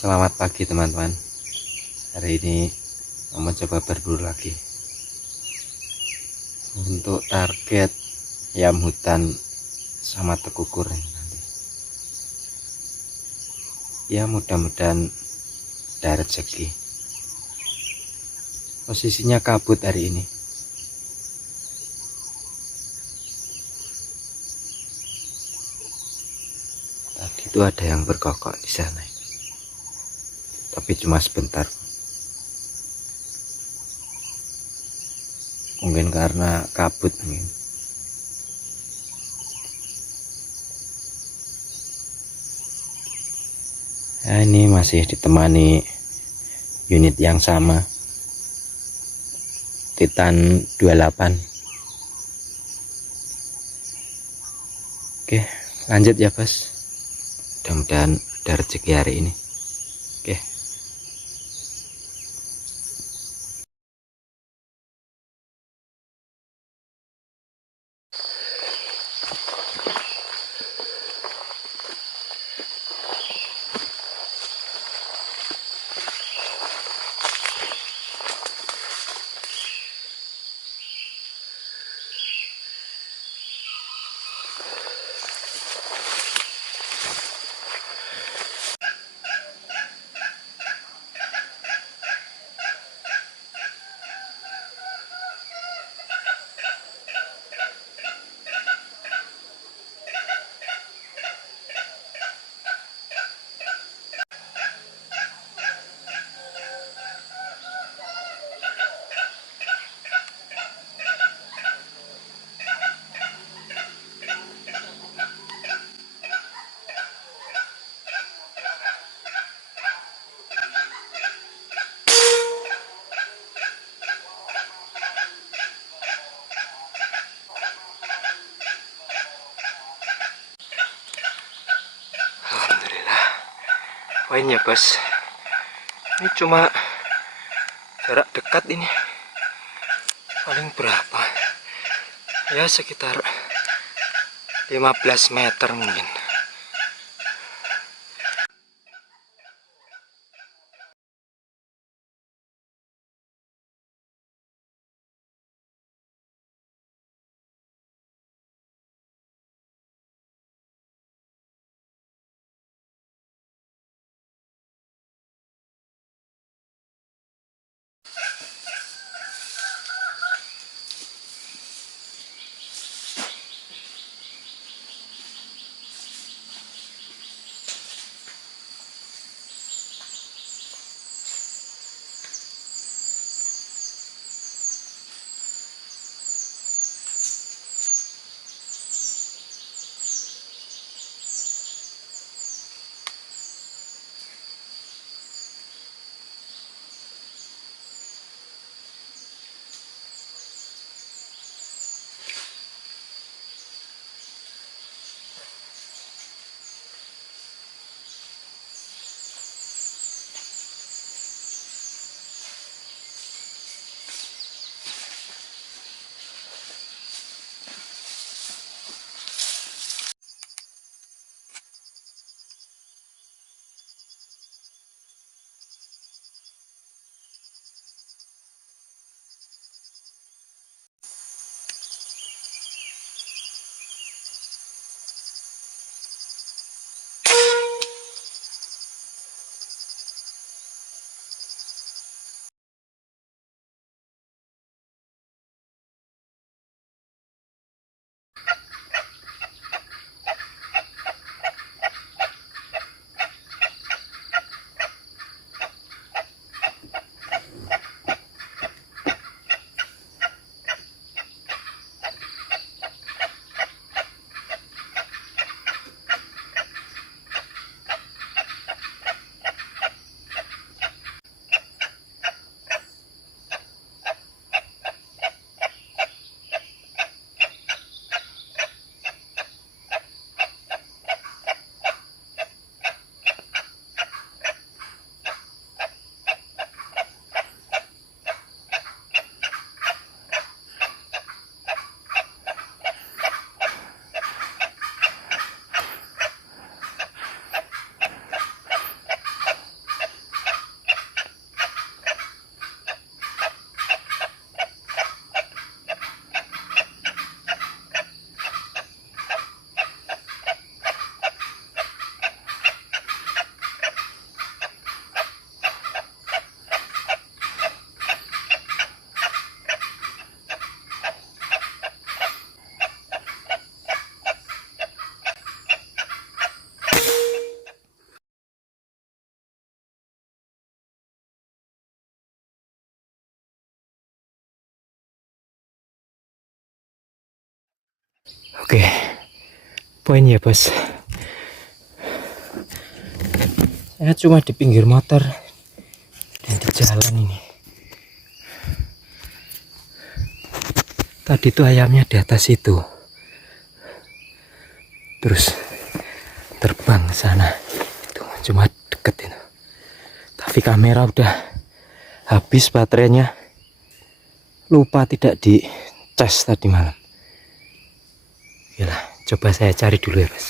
Selamat pagi teman-teman. Hari ini mau mencoba berburu lagi untuk target ayam hutan sama tekukur nanti. Ya mudah-mudahan ada rezeki. Posisinya kabut hari ini. Tadi itu ada yang berkokok di sana, tapi cuma sebentar. Mungkin karena kabut mungkin. Nah, ini masih ditemani unit yang sama, Titan 28. Oke, lanjut ya bos. Mudah-mudahan ada rezeki hari ini. Oke. Alhamdulillah. Poin ya bos. Ini cuma jarak dekat ini. Paling berapa? Ya sekitar 15 meter mungkin. Oke, poin ya bos. Saya cuma di pinggir motor dan di jalan ini. Tadi tuh ayamnya di atas itu, terus terbang ke sana. Itu cuma deket itu. Tapi kamera udah habis baterainya. Lupa tidak dicas tadi malam. Yalah, coba saya cari dulu ya bos.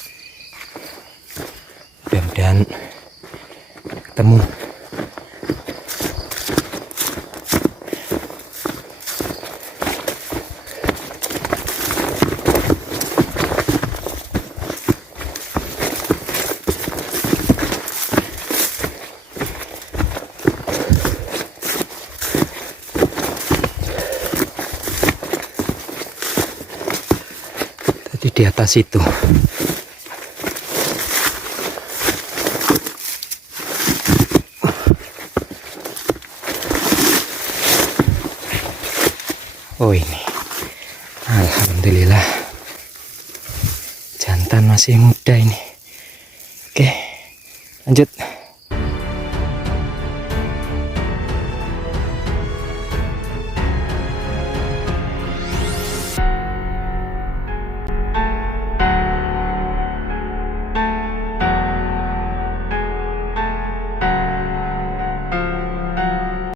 Mudah-mudahan ketemu. Tadi di atas itu. Oh ini, alhamdulillah, jantan masih muda ini. Oke, lanjut.